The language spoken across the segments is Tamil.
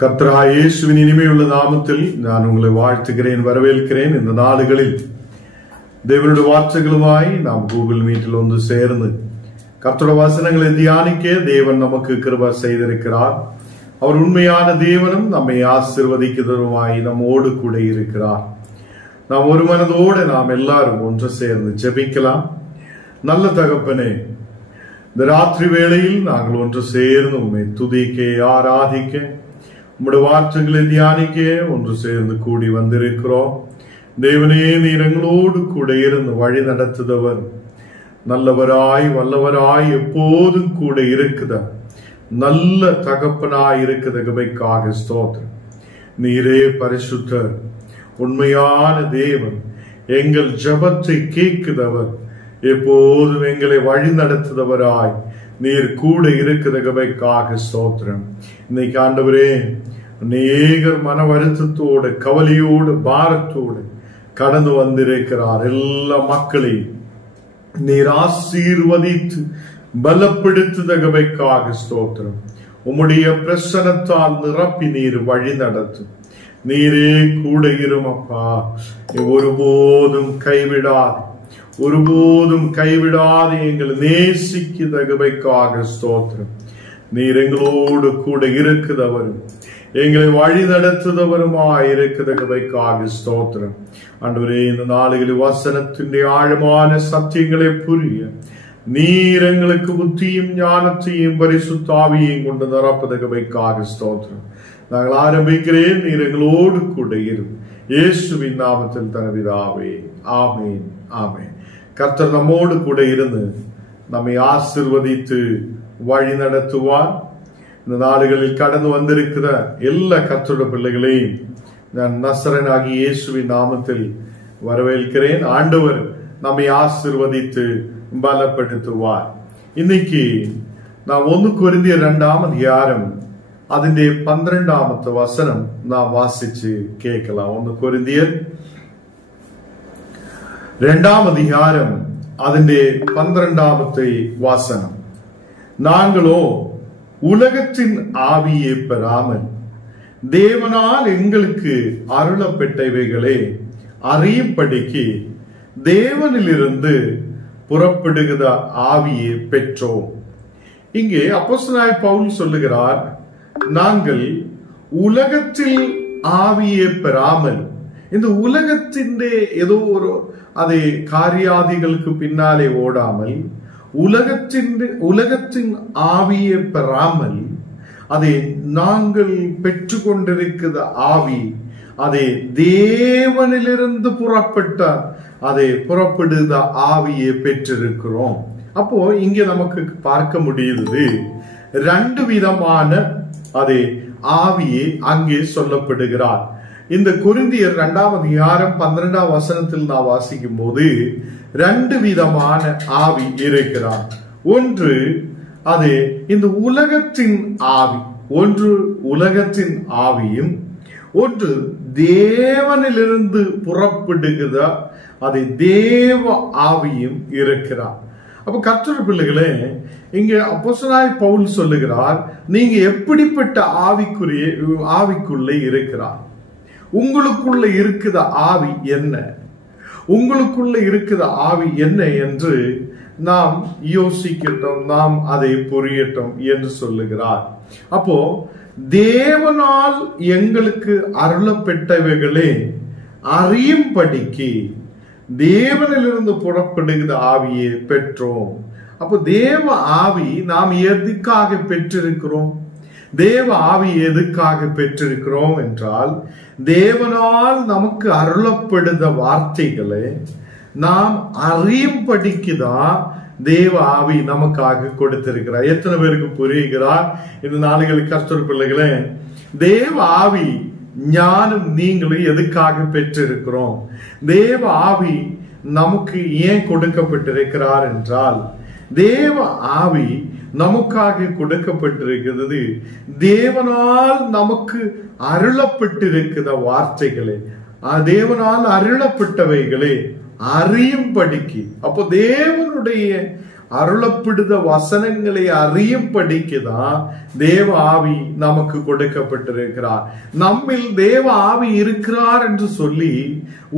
கர்த்தராகிய இயேசுவின் இனிமையுள்ள நாமத்தில் நான் உங்களை வாழ்த்துகிறேன், வரவேற்கிறேன். இந்த நாடுகளில் தேவனுடைய வார்த்தைகளுமாய் நாம் கூகுள் மீட்டில் வந்து சேர்ந்து கர்த்தருடைய வசனங்களை தியானிக்க தேவன் நமக்கு கிருபை செய்திருக்கிறார். அவர் உண்மையான தேவனும் நம்மை ஆசீர்வதிக்கிறதுமாய் நம்மோடு கூட இருக்கிறார். நாம் ஒரு மனதோடு நாம் எல்லாரும் ஒன்று சேர்ந்து ஜெபிக்கலாம். நல்ல தகப்பனே, இந்த ராத்திரி வேளையில் நாங்கள் ஒன்று சேர்ந்து உண்மை துதிக்க ஆராதிக்க உம்முடைய வார்த்தைகளை தியானிக்க ஒன்று சேர்ந்து கூடி வந்திருக்கிறோம். தேவனே, நீர் எங்களோடு கூட இருந்து வழி நடத்துதவர், நல்லவராய் வல்லவராய் எப்போதும் கூட இருக்குத நல்ல தகப்பனாய் இருக்குதவைக்காக ஸ்தோத்திரம். நீரே பரிசுத்தர், உண்மையான தேவன், எங்கள் ஜெபத்தை கேட்குதவர், எப்போதும் எங்களை வழி நடத்துதவராய் நீர் கூட இருக்குதவைக்காக ஸ்தோத்திரம். இன்னைக்கு ஆண்டவரே, அநேகர் மன வருத்தத்தோடு கவலையோடு பாரத்தோடு கடந்து வந்திருக்கிறார். எல்லா மக்களையும் நீர் ஆசீர்வதித்து பலப்படுத்துதவைக்காக ஸ்தோத்திரம். உம்முடைய பிரசன்னத்தால் நிரப்பி நீர் வழி நடத்தும். நீரே கூட இருமப்பா, ஒருபோதும் கைவிடாது, ஒருபோதும் கைவிடாது எங்களை நேசிக்கதவைக்காக ஸ்தோத்திரம். நீர் எங்களோடு கூட இருக்குதவரும் எங்களை வழி நடத்துதவருமாய் இருக்குதவைக்காக ஸ்தோத்திரம். ஆண்டவரே, இந்த நாளுகளில் வசனத்தின் ஆழமான சத்தியங்களை புரிய நீர் எங்களுக்கு புத்தியும் ஞானத்தையும் பரிசுத்த ஆவியையும் கொண்டு நிரப்புதவைக்காக ஸ்தோத்திரம். நாங்கள் ஆரம்பிக்கிறேன். நீர் எங்களோடு கூட இரும். இயேசுவின் நாமத்தில் தனவிதாவே, ஆமேன், ஆமேன். கர்த்தர் நம்மோடு கூட இருந்து நம்மை ஆசீர்வதித்து வழி நடத்துவார். இந்த நாடுகளில் கடந்து வந்திருக்கிற எல்லா கர்த்தருடைய பிள்ளைகளையும் நான் நசரனாகிய இயேசுவின் நாமத்தில் வரவேற்கிறேன். ஆண்டவர் நம்மை ஆசீர்வதித்து பலப்படுத்துவார். இன்னைக்கு நான் 1 கொரிந்தியர் 2ஆம் அதிகாரம் അതിന്റെ 12ാമത്തെ വസനം നാം വാസിച്ച് കേൾக்கலாம். 1 കൊരിന്ത്യർ 2ആം அதிகாரம் അതിന്റെ 12ാമത്തെ வசனம். நாங்களோ உலகத்தின் ஆவியை பெறாமல் தேவனால் எங்களுக்கு அருளப்பட்டவைகளே அறியும்படிக்கு தேவனிலிருந்து புறப்படுகிற ஆவியை பெற்றோம். இங்கே அப்போஸ்தலனாகிய பவுல் சொல்லுகிறார், நாங்கள் உலகத்தில் ஆவியை பெறாமல், இந்த உலகத்திൻ്റെ ஏதோ ஒரு அதை காரியாதிகளுக்கு பின்னாலே ஓடாமல், உலகத்தின் ஆவியை பெறாமல் அதை நாங்கள் பெற்றுக்கொண்டிருக்கிற ஆவி, அதை தேவனிலிருந்து புறப்பட்ட அதை புறப்படுத ஆவியை பெற்றிருக்கிறோம். அப்போ இங்க நமக்கு பார்க்க முடியுது 2 விதமான அதே ஆவியை அங்கே சொல்லப்படுகிறார். இந்த கொரிந்தியர் 2ஆம் அதிகாரம் 12ஆம் வசனத்தில் நான் வாசிக்கும் போது 2 விதமான ஆவி இருக்கிறார். ஒன்று அது இந்த உலகத்தின் ஆவி, ஒன்று உலகத்தின் ஆவியும், ஒன்று தேவனிலிருந்து புறப்படுகிற அது தேவ ஆவியும் இருக்கிறார். அப்ப கர்த்தருடைய பிள்ளைகளே, இங்க அப்போஸ்தலனாகிய பவுல் சொல்லுகிறார், நீங்க எப்படிப்பட்ட ஆவிக்குள்ளே இருக்கிறார், உங்களுக்குள்ள இருக்கிற ஆவி என்ன, உங்களுக்குள்ள இருக்கிற ஆவி என்ன என்று நாம் யோசிக்கட்டும், நாம் அதை புரியட்டும் என்று சொல்லுகிறார். அப்போ தேவனால் எங்களுக்கு அருளப்பட்டவைகளே அறியும்படிக்கு தேவனிலிருந்து புறப்படுகிற ஆவியை பெற்றோம். அப்போ தேவ ஆவி நாம் எதுக்காக பெற்றிருக்கிறோம்? தேவ ஆவி எதுக்காக பெற்றிருக்கிறோம் என்றால், தேவனால் நமக்கு அருளப்படுத வார்த்தைகளை நாம் அறியும்படிக்குதான் தேவ ஆவி நமக்காக கொடுத்திருக்கிறார். எத்தனை பேருக்கு புரிகிறார்? இந்த நாளுகளுக்கு கர்த்தர் பிள்ளைகளே, தேவ ஆவி ஞானம் நீங்களும் எதுக்காக பெற்றிருக்கிறோம்? தேவ ஆவி நமக்கு ஏன் கொடுக்கப்பட்டிருக்கிறார் என்றால், தேவ ஆவி நமக்காக கொடுக்கப்பட்டிருக்கிறது தேவனால் நமக்கு அருளப்பட்டிருக்கிற வார்த்தைகளே, தேவனால் அருளப்பட்டவைகளே அறியும்படிக்கு. அப்போ தேவனுடைய அருளப்படுத வசனங்களை அறியும்படிக்குதான் தேவ ஆவி நமக்கு கொடுக்கப்பட்டிருக்கிறார். நம்மில் தேவ ஆவி இருக்கிறார் என்று சொல்லி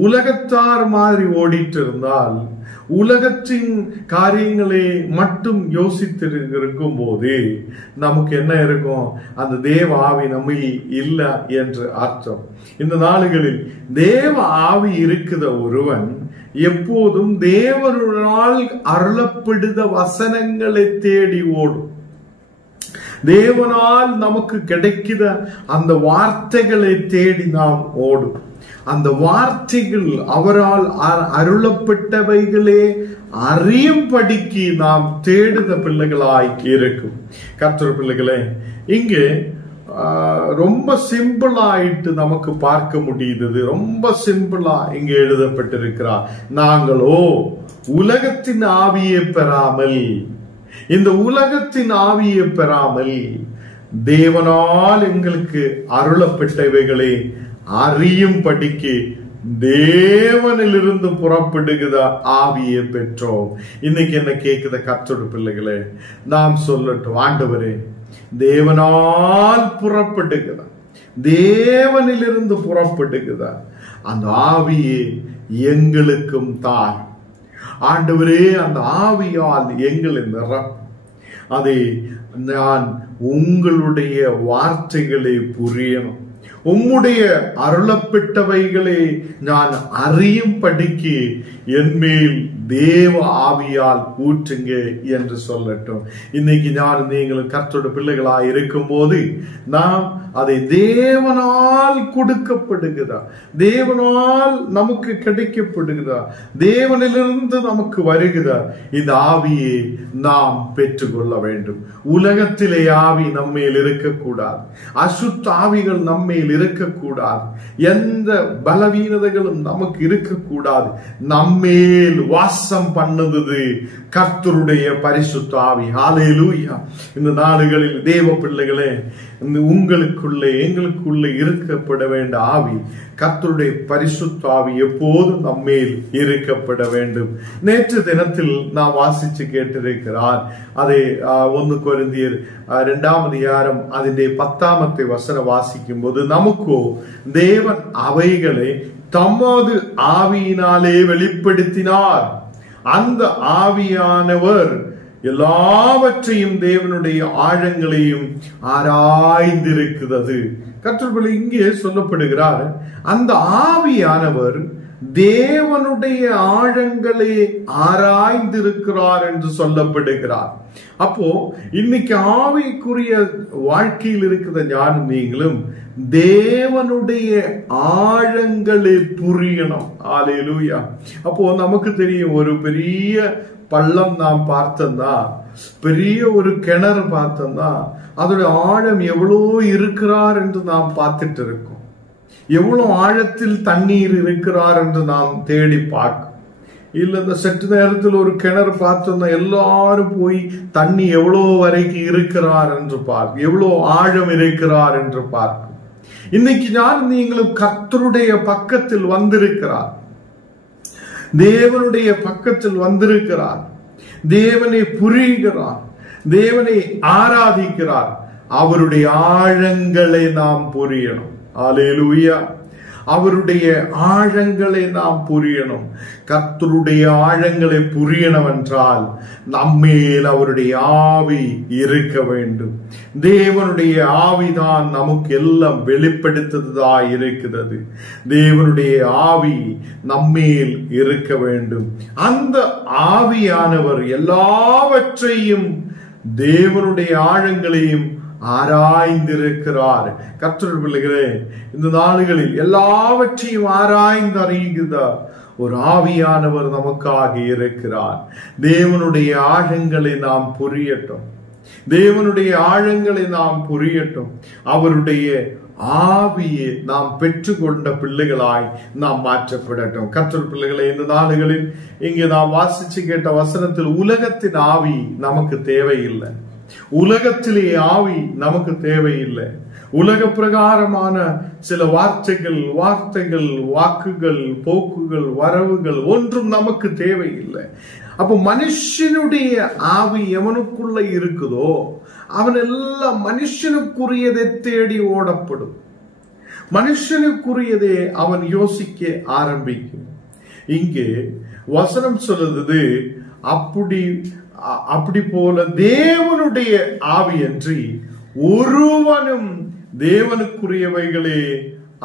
உலகத்தார் மாதிரி ஓடிட்டு இருந்தால், உலகத்தின் காரியங்களை மட்டும் யோசித்து இருக்கும் போது நமக்கு என்ன இருக்கும்? அந்த தேவ ஆவி நம்மில் இல்லை என்று அர்த்தம். இந்த நாளுகளில் தேவ ஆவி இருக்கிற ஒருவன் எப்போதும் தேவனால் அருளப்படுத வசனங்களை தேடி ஓடும். தேவனால் நமக்கு கிடைக்கிற அந்த வார்த்தைகளை தேடி நாம் ஓடும். அந்த வார்த்தைகள் அவரால் அருளப்பட்டவைகளே அறியும்படிக்கு நாம் தேடுத பிள்ளைகளாய் இருக்கும். கர்த்தர் பிள்ளைகளே, இங்கே ரொம்ப சிம்பிளாயிட்டு நமக்கு பார்க்க முடியுது. ரொம்ப சிம்பிளா இங்க எழுதப்பட்டிருக்கிறார். நாங்களோ உலகத்தின் ஆவியை பெறாமல், இந்த உலகத்தின் ஆவியை பெறாமல் தேவனால் எங்களுக்கு அருளப்பட்டவைகளை அறியும்படிக்கு தேவனிலிருந்து புறப்படுகிற ஆவியை பெற்றோம். இன்னைக்கு என்ன கேக்குத கர்த்தருடைய பிள்ளைகளே, நாம் சொல்லட்டும், ஆண்டவரே, தேவனால் புறப்படுகிறார், தேவனிலிருந்து புறப்படுகிறார் அந்த ஆவியை எங்களுக்கும் தார். ஆண்டவரே, அந்த ஆவியால் எங்களை நிரப்பும். அதை நான் உங்களுடைய வார்த்தைகளை புரியணும், உம்முடைய அருளப்பட்டவைகளை நான் அறியும்படிக்கு என்மேல் தேவ ஆவியால் ஊற்றுங்க என்று சொல்லட்டும். இன்னைக்கு நான் நீங்களும் கர்த்தருடைய பிள்ளைகளாய் இருக்கும் போது நாம் அதை தேவனால் கொடுக்கப்படுகிறார், தேவனால் நமக்கு கிடைக்கப்படுகிறார், தேவனிலிருந்து நமக்கு வருகிறார். இந்த ஆவியை நாம் பெற்றுக்கொள்ள வேண்டும். உலகத்திலே ஆவி நம்மேல் இருக்கக்கூடாது, அசுத்த ஆவிகள் நம்மேல் இருக்கக்கூடாது, எந்த பலவீனதைகளும் நமக்கு இருக்கக்கூடாது. நம்மேல் வாசம் பண்ணுது கர்த்தருடைய பரிசுத்த ஆவி. ஹல்லேலூயா. இந்த நாடுகளில் தேவ பிள்ளைகளே, உங்களுக்குள்ளே எங்களுக்குள்ளே இருக்கப்பட வேண்டிய ஆவி கர்த்தருடைய பரிசுத்த ஆவி எப்போதும் நம்மேல் இருக்கப்பட வேண்டும். நேற்று தினத்தில் நான் வாசிச்சு கேட்டிருக்கிறார். அதை 1 கொரிந்தியர் 2ஆம் அதிகாரம் அதிலே 10ஆம் வசனம் வாசிக்கும் போது, நமக்கோ தேவன் அவைகளை தமது ஆவியினாலே வெளிப்படுத்தினார். அந்த ஆவியானவர் எல்லாவற்றையும் தேவனுடைய ஆழங்களையும் ஆராய்ந்திருக்கிறது. கர்த்தர் இங்கே சொல்லப்படுகிறார், அந்த ஆவியானவர் தேவனுடைய ஆழங்களை ஆராய்ந்திருக்கிறார் என்று சொல்லப்படுகிறார். அப்போ இன்னைக்கு ஆவிக்குரிய வாழ்க்கையில் இருக்கிற ஞானம் நீங்களும் தேவனுடைய ஆழங்களை புரியணும். ஹல்லேலூயா. அப்போ நமக்கு தெரியும், ஒரு பெரிய பள்ளம் நாம் பார்த்தோம்னா, பெரிய ஒரு கிணறு பார்த்தோம்னா அதோட ஆழம் எவ்வளோ இருக்கிறார் என்று நாம் பார்த்துட்டு இருக்கோம். எவ்வளவு ஆழத்தில் தண்ணீர் இருக்கிறார் என்று நாம் தேடி பார்க்கும். இல்ல இந்த சற்று நேரத்தில் ஒரு கிணறு பார்த்தோம்னா எல்லாரும் போய் தண்ணி எவ்வளவு வரைக்கும் இருக்கிறார் என்று பார்க்கும், எவ்வளவு ஆழம் இருக்கிறார் என்று பார்க்கும். இன்னைக்கு நீங்களும் கர்த்தருடைய பக்கத்தில் வந்திருக்கிறார், தேவனுடைய பக்கத்தில் வந்திருக்கிறார், தேவனை புரிகிறார், தேவனை ஆராதிக்கிறார். அவருடைய ஆழங்களை நாம் புரியணும். ஹல்லேலூயா. அவருடைய ஆழங்களை நாம் புரியணும். கர்த்தருடைய ஆழங்களை புரியணும் என்றால் நம்மேல் அவருடைய ஆவி இருக்க வேண்டும். தேவனுடைய ஆவிதான் நமக்கு எல்லாம் வெளிப்படுத்துவதா இருக்கிறது. தேவனுடைய ஆவி நம்மேல் இருக்க வேண்டும். அந்த ஆவியானவர் எல்லாவற்றையும், தேவனுடைய ஆழங்களையும் ஆராய்ந்திருக்கிறார். கர்த்தருடைய பிள்ளைகளே, இந்த நாடுகளில் எல்லாவற்றையும் ஆராய்ந்து அறிகிறார் ஒரு ஆவியானவர் நமக்காக இருக்கிறார். தேவனுடைய ஆழங்களை நாம் புரியட்டும், தேவனுடைய ஆழங்களை நாம் புரியட்டும். அவருடைய ஆவியை நாம் பெற்றுக்கொண்ட பிள்ளைகளாய் நாம் மாற்றப்படட்டும். கர்த்தர் பிள்ளைகளை, இந்த நாடுகளில் இங்கே நாம் வாசிச்சு கேட்ட வசனத்தில் உலகத்தின் ஆவி நமக்கு தேவையில்லை, உலகத்திலே ஆவி நமக்கு தேவையில்லை. உலக பிரகாரமான சில வார்த்தைகள், வாக்குகள், போக்குகள், வரவுகள் ஒன்றும் நமக்கு தேவையில்லை. அப்போ மனுஷனுடைய ஆவி எவனுக்குள்ள இருக்குதோ அவன் எல்லாம் மனுஷனுக்குரியதை தேடி ஓடப்படும். மனுஷனுக்குரியதே அவன் யோசிக்க ஆரம்பிக்கும். இங்கே வசனம் சொல்லுது, அப்படி போல தேவனுடைய ஆவி அன்றி ஒருவனும் தேவனுக்குரியவைகளே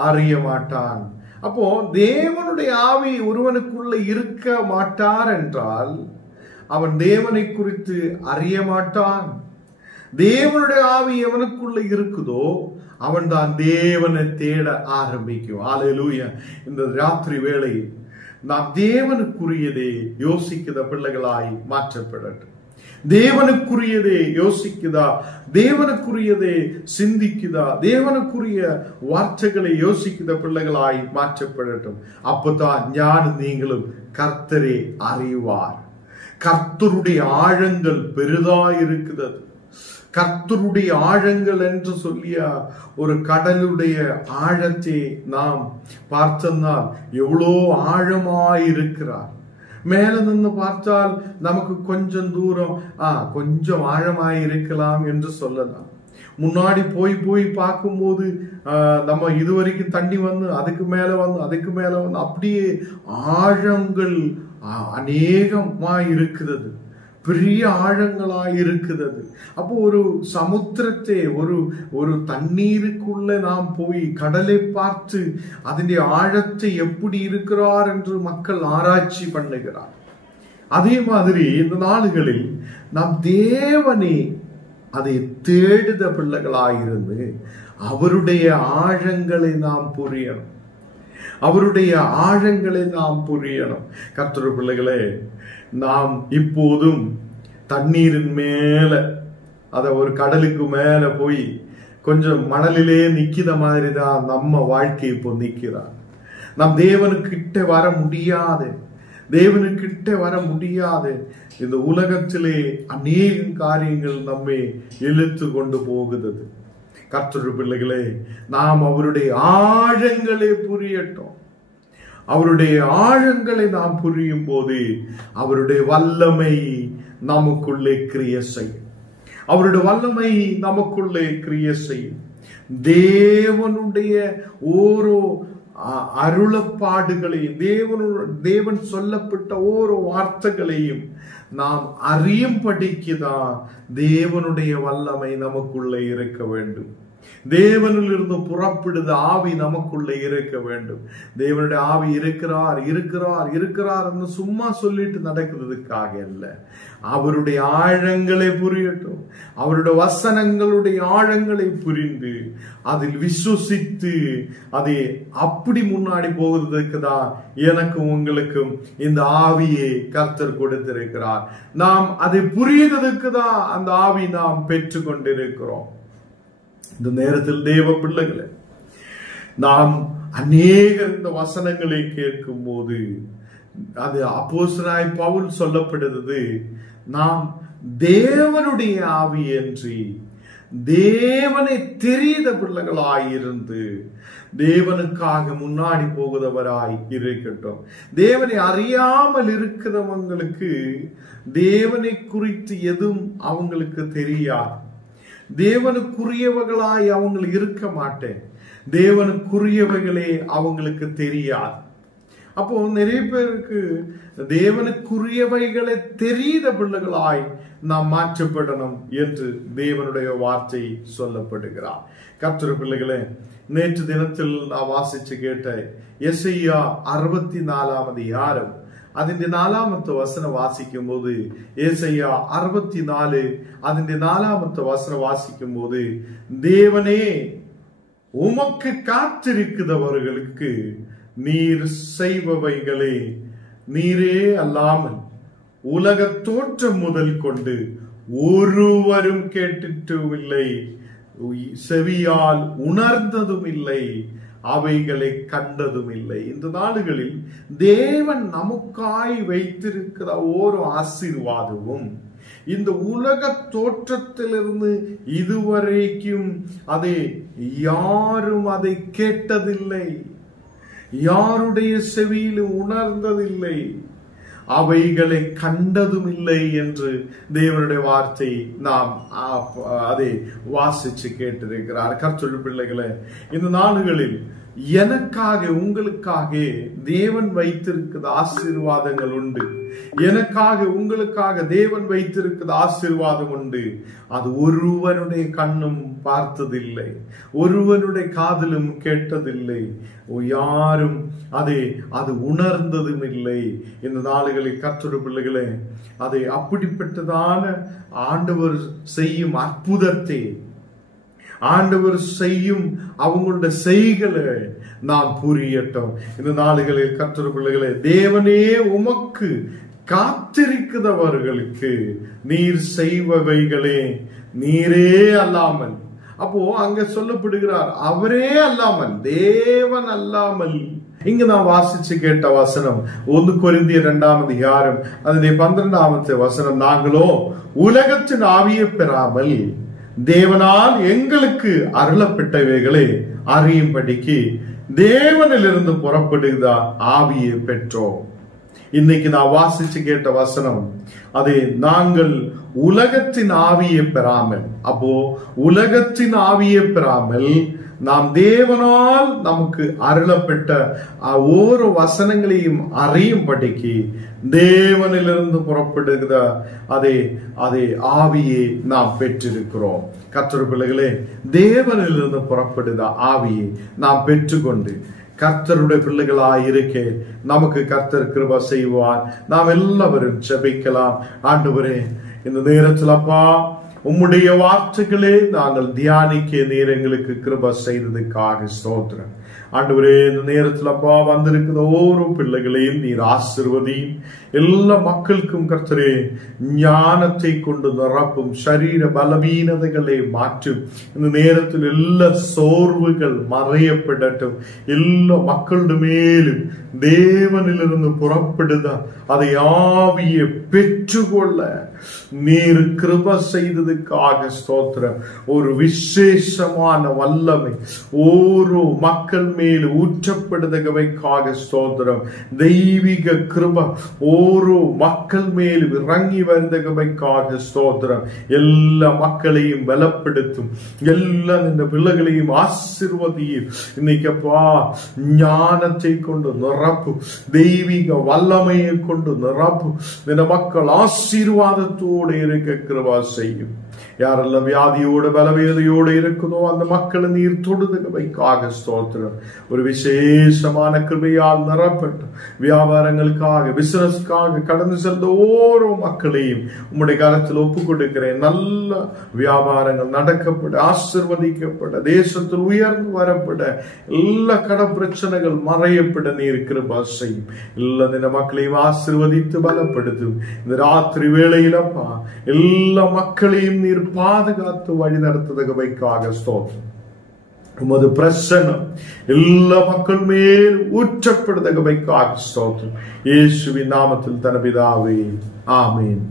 அறிய மாட்டான். அப்போ தேவனுடைய ஆவி ஒருவனுக்குள்ள இருக்க மாட்டார் என்றால் அவன் தேவனை குறித்து அறிய மாட்டான். தேவனுடைய ஆவி எவனுக்குள்ள இருக்குதோ அவன் தான் தேவனை தேட ஆரம்பிக்கும். அல்லேலூயா. இந்த ராத்திரி வேளையில் நாம் தேவனுக்குரியதே யோசிக்கிற பிள்ளைகளாய் மாற்றப்படட்டும். தேவனுக்குரியதே யோசிக்குதா, தேவனுக்குரியதே சிந்திக்குதா, தேவனுக்குரிய வார்த்தைகளை யோசிக்கிற பிள்ளைகளாய் மாற்றப்படட்டும். அப்பதான் ஞானம் நீங்களும் கர்த்தரே அறிவார். கர்த்தருடைய ஆழங்கள் பெரிதாயிருக்கிறது. கர்த்தருடைய ஆழங்கள் என்று சொல்லிய ஒரு கடலுடைய ஆழத்தை நாம் பார்த்தோம்னால் எவ்வளோ ஆழமாயிருக்கிறார். மேல நின்று பார்த்தால் நமக்கு கொஞ்சம் தூரம் கொஞ்சம் ஆழமாயிருக்கலாம் என்று சொல்லலாம். முன்னாடி போய் பார்க்கும்போது நம்ம இதுவரைக்கும் தண்ணி வந்து அதுக்கு மேல வந்து அப்படியே ஆழங்கள் அநேகமாய் இருக்கிறது, பெரிய ஆழங்களாய் இருக்கிறது. அப்போ ஒரு சமுத்திரத்தை ஒரு தண்ணீருக்குள்ள நாம் போய் கடலை பார்த்து அதனுடைய ஆழத்தை எப்படி இருக்கிறார் என்று மக்கள் ஆராய்ச்சி பண்ணுகிறார். அதே மாதிரி இந்த நாடுகளில் நாம் தேவனை அதை தேடுத பிள்ளைகளாயிருந்து அவருடைய ஆழங்களை நாம் புரியணும். அவருடைய ஆழங்களை நாம் புரியணும். கர்த்தருடைய பிள்ளைகளே, நாம் இப்போதும் தண்ணீரின் மேல ஒரு கடலுக்கு மேல போய் கொஞ்சம் மணலிலே நிக்கிற மாதிரி தான் நம்ம வாழ்க்கை இப்போ நிக்கிறார். நாம் தேவனுக்கிட்ட வர முடியாது. இந்த உலகத்திலே அநேக காரியங்கள் நம்மை இழுத்து கொண்டு போகுது. கர்த்தருடைய பிள்ளைகளே, நாம் அவருடைய ஆழங்களை புரியட்டும். அவருடைய ஆழங்களை நாம் புரியும் போது அவருடைய வல்லமை நமக்குள்ளே கிரியை செய்யும். அவருடைய வல்லமை நமக்குள்ளே கிரியை செய்யும். தேவனுடைய ஓரோ அருளப்பாடுகளையும் தேவன் சொல்லப்பட்ட ஓரோ வார்த்தைகளையும் நாம் அறியும்படிக்குதான் தேவனுடைய வல்லமை நமக்குள்ளே இருக்க வேண்டும். தேவனில் இருந்து புறப்படுது ஆவி நமக்குள்ளே இருக்க வேண்டும். தேவனுடைய ஆவி இருக்கிறார் என்று சும்மா சொல்லிட்டு நடக்கிறதுக்காக அல்ல. அவருடைய ஆழங்களை புரியட்டும். அவருடைய வசனங்களுடைய ஆழங்களை புரிந்து அதில் விசுவசித்து அதை அப்படி முன்னாடி போகிறதுக்கு தான் எனக்கும் உங்களுக்கும் இந்த ஆவியை கர்த்தர் கொடுத்திருக்கிறார். நாம் அதை புரியுறதுக்கு தான் அந்த ஆவி நாம் பெற்று கொண்டிருக்கிறோம். இந்த நேரத்தில் தேவ பிள்ளைகளை, நாம் அநேக இந்த வசனங்களை கேட்கும் போது அது அப்போஸ்தலனாய் பவுல் சொல்லப்படுகிறது, நாம் தேவனுடைய ஆவி என்று தேவனை தெரிந்த பிள்ளைகளாயிருந்து தேவனுக்காக முன்னாடி போகிறவராய் இருக்கட்டும். தேவனை அறியாமல் இருக்கிறவங்களுக்கு தேவனை குறித்து எதுவும் அவங்களுக்கு தெரியாது. தேவனுக்குரியவர்களாய் அவங்க இருக்க மாட்டேன். தேவனுக்குரியவைகளே அவங்களுக்கு தெரியாது. அப்போ நிறைய பேருக்கு தேவனுக்குரியவைகளை தெரிந்த பிள்ளைகளாய் நாம் மாற்றப்படணும் என்று தேவனுடைய வார்த்தை சொல்லப்படுகிறார். கர்த்தருடைய பிள்ளைகளே, நேற்று தினத்தில் நான் வாசிச்சு கேட்ட எசையா 64 அதிகாரம் അതിന്റെ 4ാമത്തെ വചനം വാസിക്കുമ്പോൾ യേശയ്യാ 64 അതിന്റെ 4ാമത്തെ വചനം വാസിക്കുമ്പോൾ தேவனே உமக்கு காத்திருக்கிறவர்களுக்கு நீர் செய்பவைகளே நீரே அல்லாமல் உலக தோற்றம் முதல் கொண்டு ஒருவரும் கேட்டிட்டும் இல்லை, செவியால் உணர்ந்ததும் இல்லை, அவைகளை கண்டதும் இல்லை. இந்த நாடுகளில் தேவன் நமக்காய் வைத்திருக்கிற ஒரு ஆசீர்வாதமும் இந்த உலக தோற்றத்திலிருந்து இதுவரைக்கும் அதை யாரும் அதை கேட்டதில்லை, யாருடைய செவியிலும் உணர்ந்ததில்லை. அவைகளை கண்டதும் இல்லை என்று தேவனுடைய வார்த்தை நாம் அதை வாசிச்சு கேட்டிருக்கிறார். கர்த்தருடைய பிள்ளைகளே, இந்த நாடுகளில் எனக்காக உங்களுக்காக தேவன் வைத்திருக்கிற ஆசீர்வாதங்கள் உண்டு. எனக்காக உங்களுக்காக தேவன் வைத்திருக்கிற ஆசீர்வாதம் உண்டு. அது ஒருவனுடைய கண்ணும் பார்த்ததில்லை, ஒருவனுடைய காதிலும் கேட்டதில்லை, யாரும் அது உணர்ந்ததும் இல்லை. இந்த நாளுகளில் கர்த்தருடைய பிள்ளைகளே, அதை அப்படிப்பட்டதான ஆண்டவர் செய்யும் அற்புதத்தை, ஆண்டவர் செய்யும் அவங்களுடைய செய்களை நாம் புரியட்டும். இந்த நாளுகளில் கர்த்தருடைய பிள்ளைகளே, தேவனே உமக்கு காத்திருக்கிறவர்களுக்கு நீர் செய்பவைகளே நீரே அல்லாமல். அப்போ அங்க சொல்லப்படுகிறார், அவரே அல்லாமல், தேவன் அல்லாமல். இங்க நான் வாசிச்சு கேட்ட வசனம் 1 கொரிந்தியர் 2ஆம் அதிகாரம் அதிலே 12ஆம் வசனம், நாங்களோ உலகத்தின் ஆவியை பெறாமல் தேவனால் எங்களுக்கு அருளப்பட்டவைகளை அறியும்படிக்கு தேவனிலிருந்து புறப்படுகிற ஆவியை பெற்றோம். இன்னைக்கு நான் வாசிச்சு கேட்ட வசனம், அதை நாங்கள் உலகத்தின் ஆவியை பெறாமல், அப்போ உலகத்தின் ஆவியை பெறாமல் நாம் தேவனால் நமக்கு அருளப்பட்ட ஒவ்வொரு வசனங்களையும் அறியும்படிக்கு தேவனிலிருந்து புறப்படுகிற அதை ஆவியை நாம் பெற்றிருக்கிறோம். கர்த்தருடைய பிள்ளைகளே, தேவனிலிருந்து புறப்படுகிற ஆவியை நாம் பெற்றுக்கொண்டு கர்த்தருடைய பிள்ளைகளாய் இருக்க நமக்கு கர்த்தர் கிருபை செய்வார். நாம் எல்லாவரும் ஜெபிக்கலாம். ஆண்டவரே, இந்த நேரத்தில் அப்பா உம்முடைய வார்த்தைகளே நாங்கள் தியானிக்க நீர் எங்களுக்கு கிருபை செய்ததுக்காக ஸ்தோத்திரம். ஆண்டவரே, இந்த நேரத்தில் அப்பா வந்திருக்கிற ஒவ்வொரு பிள்ளைகளையும் நீர் ஆசீர்வதியும். எல்லா மக்களுக்கும் கர்த்தரே ஞானத்தை கொண்டு நிரப்பும், சரீர பலவீனதைகளை மாற்றும். இந்த நேரத்தில் எல்லா சோர்வுகள் மறையப்படட்டும். எல்லா மக்களுடைய மேலும் தேவனிலிருந்து புறப்படுதா அதை ஆவியை பெற்றுக்கொள்ள நீர் கிருபை செய்ததுக்காக ஸ்தோத்திரம். ஒரு விசேஷமான வல்லமை ஒரு மக்கள் மேல் ஊற்றப்படுதவைக்காக ஸ்தோத்திரம். தெய்வீக கிருபை ஒரு மக்கள் மேல் இறங்கி வந்தவைக்காக ஸ்தோத்திரம். எல்லா மக்களையும் பலப்படுத்தும், எல்லா இந்த பிள்ளைகளையும் ஆசீர்வதியும். இன்னைக்கப்பா ஞானத்தை கொண்டு நிரப்பு, தெய்வீக வல்லமையை கொண்டு நிரப்பு. இந்த மக்கள் ஆசீர்வாதத்தோடு இருக்க கிருபை செய்யும். யாரெல்லாம் வியாதியோடு பலவீனதையோடு இருக்குதோ அந்த மக்களை நீர் தொடுதவைக்காக ஸ்தோத்திரம். ஒரு விசேஷமான கிருபையால் நிரப்பட்டும். வியாபாரங்களுக்காக, பிசினஸ்க்காக கடந்து சென்ற ஓரோ மக்களையும் உம்முடைய கரத்தில் ஒப்பு கொடுக்கிறேன். நல்ல வியாபாரங்கள் நடக்கப்பட, ஆசீர்வதிக்கப்பட, தேசத்தில் உயர்ந்து வரப்பட, எல்லா கட பிரச்சனைகள் மறையப்பட நீர் கிருபை செய்யும். எல்லா இந்த மக்களையும் ஆசீர்வதித்து பலப்படுத்தும். இந்த ராத்திரி வேளையிலப்பா எல்லா மக்களையும் நீர் பாதுகாத்து வழி நடத்துவதற்காக ஸ்தோத்திரம். உமது பிரசன்னம் எல்லா மக்கள் மேல் ஊற்றப்படுவதற்காக ஸ்தோத்திரம். இயேசுவின் நாமத்தில் தன பிதாவே, ஆமென்.